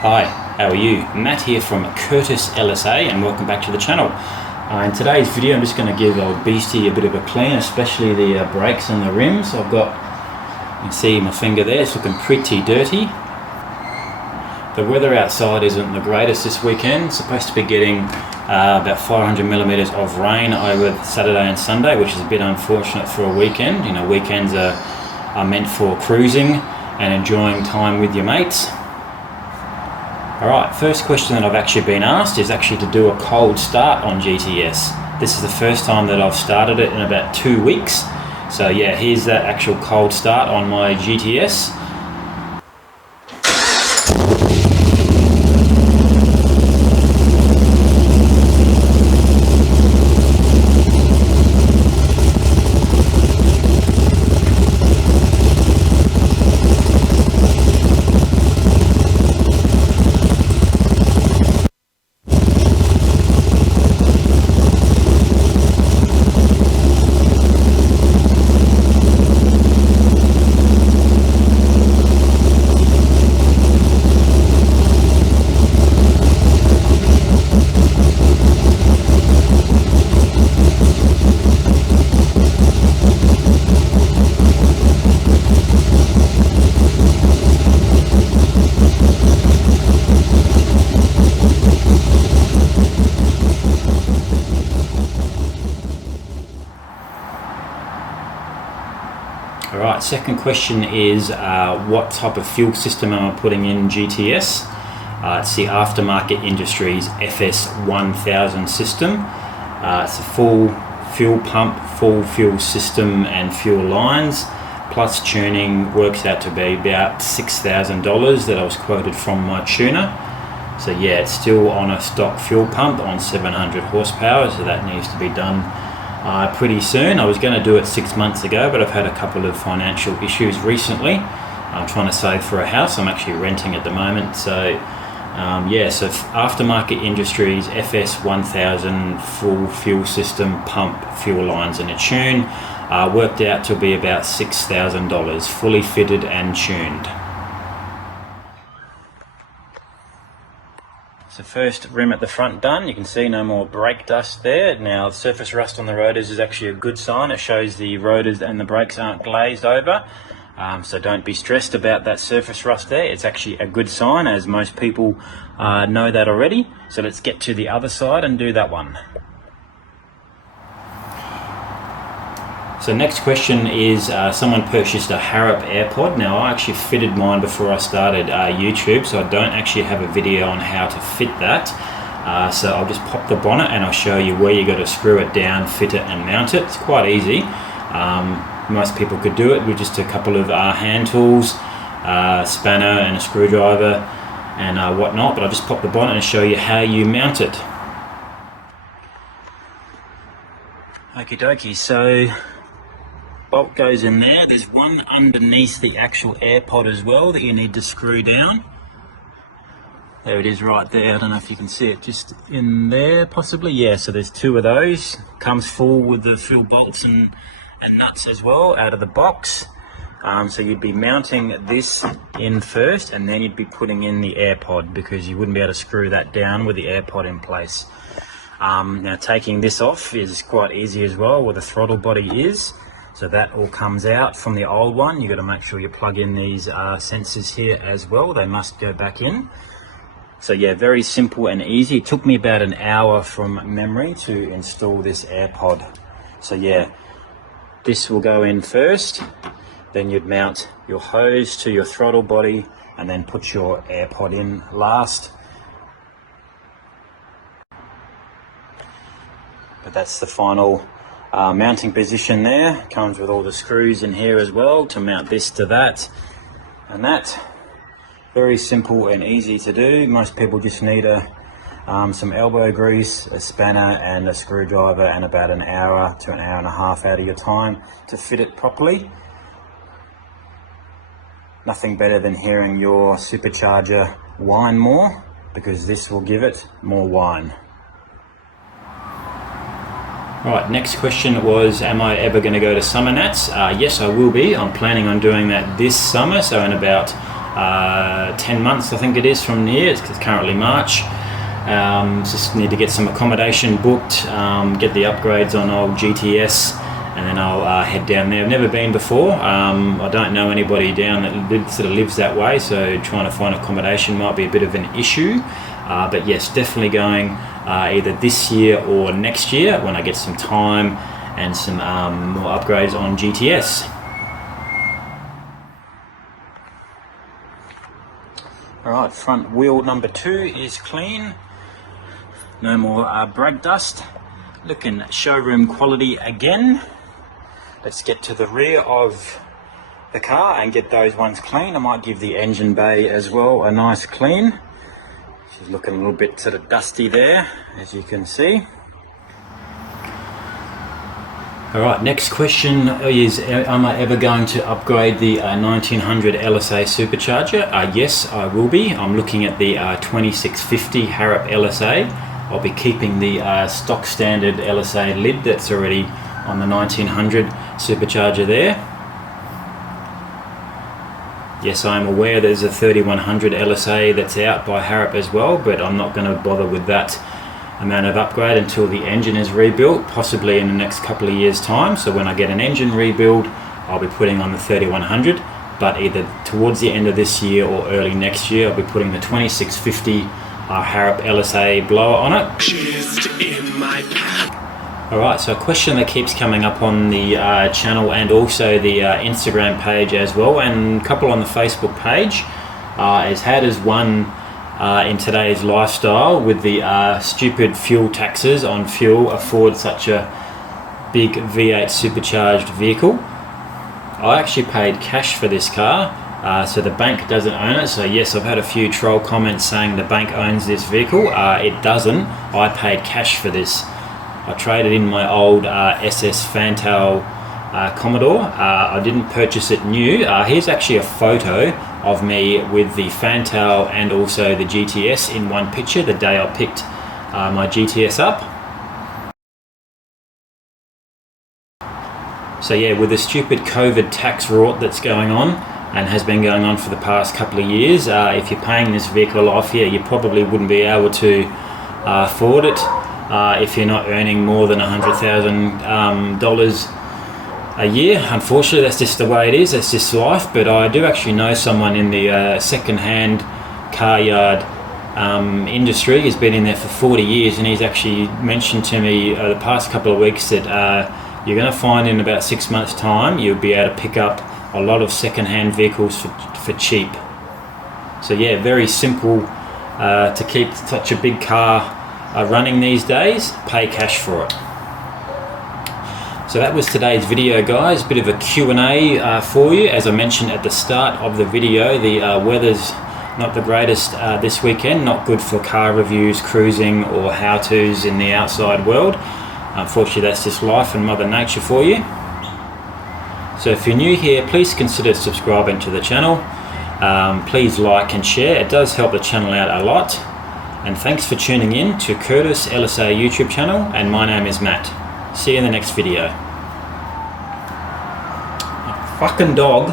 Hi, how are you? Matt here from Curtis LSA and welcome back to the channel. In today's video I'm just going to give old Beastie a bit of a clean, especially the brakes and the rims. I've got, you can see my finger there, it's looking pretty dirty. The weather outside isn't the greatest this weekend. It's supposed to be getting about 500 millimeters of rain over Saturday and Sunday, which is a bit unfortunate for a weekend. You know, weekends are meant for cruising and enjoying time with your mates. Alright, first question that I've actually been asked is actually to do a cold start on GTS. This is the first time that I've started it in about 2 weeks. So yeah, here's that actual cold start on my GTS. Alright, second question is what type of fuel system am I putting in GTS? It's the Aftermarket Industries FS1000 system. It's a full fuel pump, full fuel system and fuel lines, plus tuning works out to be about $6,000 that I was quoted from my tuner. So yeah, it's still on a stock fuel pump on 700 horsepower, so that needs to be done pretty soon. I was going to do it 6 months ago, but I've had a couple of financial issues recently. I'm trying to save for a house. I'm actually renting at the moment. So yeah, so Aftermarket Industries FS1000 full fuel system pump fuel lines and a tune worked out to be about $6,000 fully fitted and tuned. So first rim at the front done. You can see no more brake dust there. Now the surface rust on the rotors is actually a good sign. It shows the rotors and the brakes aren't glazed over. So don't be stressed about that surface rust there. It's actually a good sign, as most people know that already. So let's get to the other side and do that one. So next question is someone purchased a Harrop AirPod. Now I actually fitted mine before I started YouTube, so I don't actually have a video on how to fit that. So I'll just pop the bonnet and I'll show you where you got to screw it down, fit it and mount it. It's quite easy. Most people could do it with just a couple of hand tools, spanner and a screwdriver and whatnot, but I'll just pop the bonnet and show you how you mount it. Okie dokie, so bolt goes in there. There's one underneath the actual AirPod as well that you need to screw down. There it is right there. I don't know if you can see it, just in there possibly. Yeah, so there's two of those. Comes full with the full bolts and nuts as well out of the box. So you'd be mounting this in first and then you'd be putting in the AirPod, because you wouldn't be able to screw that down with the AirPod in place. Now taking this off is quite easy as well, where the throttle body is. So that all comes out from the old one. You've got to make sure you plug in these sensors here as well. They must go back in. So yeah, very simple and easy. It took me about an hour from memory to install this AirPod. So yeah, this will go in first. Then you'd mount your hose to your throttle body and then put your AirPod in last. But that's the final mounting position there. Comes with all the screws in here as well to mount this to that and that. Very simple and easy to do. Most people just need some elbow grease, a spanner and a screwdriver and about an hour to an hour and a half out of your time to fit it properly. Nothing better than hearing your supercharger whine more, because this will give it more whine. Right, next question was, am I ever going to go to summer nats? Yes, I will be. I'm planning on doing that this summer, so in about 10 months I think it is from here. It's currently March. Just need to get some accommodation booked, get the upgrades on old GTS, and then I'll head down there. I've never been before. I don't know anybody down that sort of lives that way, so trying to find accommodation might be a bit of an issue. But yes, definitely going either this year or next year when I get some time and some more upgrades on GTS. Alright, front wheel number 2 is clean. No more brake dust. Looking showroom quality again. Let's get to the rear of the car and get those ones clean. I might give the engine bay as well a nice clean. She's looking a little bit sort of dusty there, as you can see. Alright, next question is, am I ever going to upgrade the 1900 LSA supercharger? Yes, I will be. I'm looking at the 2650 Harrop LSA. I'll be keeping the stock standard LSA lid that's already on the 1900 supercharger there. Yes, I am aware there's a 3100 LSA that's out by Harrop as well, but I'm not going to bother with that amount of upgrade until the engine is rebuilt, possibly in the next couple of years time. So when I get an engine rebuild, I'll be putting on the 3100, but either towards the end of this year or early next year, I'll be putting the 2650 Harrop LSA blower on it. Alright, so a question that keeps coming up on the channel and also the Instagram page as well, and a couple on the Facebook page, is how does one in today's lifestyle with the stupid fuel taxes on fuel afford such a big V8 supercharged vehicle? I actually paid cash for this car, so the bank doesn't own it. So yes, I've had a few troll comments saying the bank owns this vehicle. It doesn't. I paid cash for this. I traded in my old SS Fantail Commodore. I didn't purchase it new. Here's actually a photo of me with the Fantail and also the GTS in one picture the day I picked my GTS up. So yeah, with the stupid COVID tax rort that's going on and has been going on for the past couple of years, if you're paying this vehicle off here, you probably wouldn't be able to afford it if you're not earning more than $100,000 a year. Unfortunately, that's just the way it is. That's just life. But I do actually know someone in the second-hand car yard industry. He's been in there for 40 years, and he's actually mentioned to me the past couple of weeks that you're going to find in about 6 months' time you'll be able to pick up a lot of second-hand vehicles for cheap. So yeah, very simple to keep such a big car running these days. Pay cash for it. So that was today's video, guys. Bit of a Q&A for you. As I mentioned at the start of the video, the weather's not the greatest this weekend. Not good for car reviews, cruising, or how-tos in the outside world. Unfortunately, that's just life and Mother Nature for you. So if you're new here, please consider subscribing to the channel. Please like and share. It does help the channel out a lot. And thanks for tuning in to Curtis LSA YouTube channel, and my name is Matt. See you in the next video. Fucking dog.